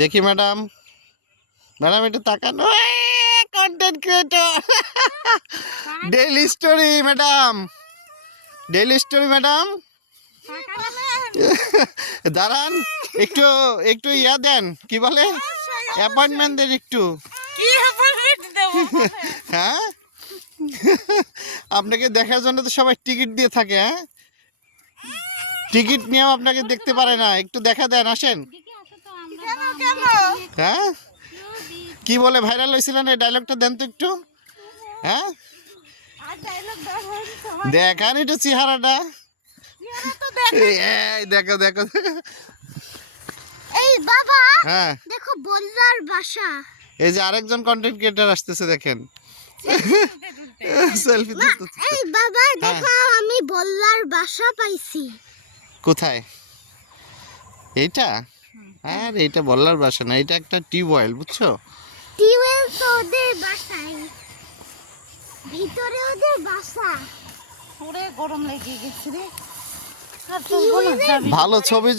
দেখি madam, madam একটু তাকান। Content creator, daily story madam, daily story madam. দাঁড়ান, একটু একটু ইয়া দেন, কি বলে, অ্যাপয়েন্টমেন্ট দেন একটু। হ্যাঁ, আপনাকে দেখার জন্য তো সবাই টিকিট দিয়ে থাকে। হ্যাঁ, টিকিট নিয়েও আপনাকে দেখতে পারে না, একটু দেখা দেন, আসেন। হ্যাঁ, কি বলে ভাইরাল হয়েছিলেন, এই ডায়লগটা দেন তো একটু। হ্যাঁ, দেখান একটু চেহারাটা। এই দেখো দেখো। এই বাবা, হ্যাঁ, দেখো বল্লার বাসা। এই যে আরেকজন কন্টেন্ট ক্রিয়েটর আসতেছে, দেখেন সেলফি না, এই বাবা দেখো আমি বল্লার বাসা পাইছি। কোথায়? এইটা? আর এইটা বলার বাসা না, এটা একটা টিউবওয়েল, বুঝছো? টিউবওয়েল তো ওদের বাসায়, ভিতরে ওদের বাসা। পুরো গরম লেগে গেছে রে। ভালো ছবি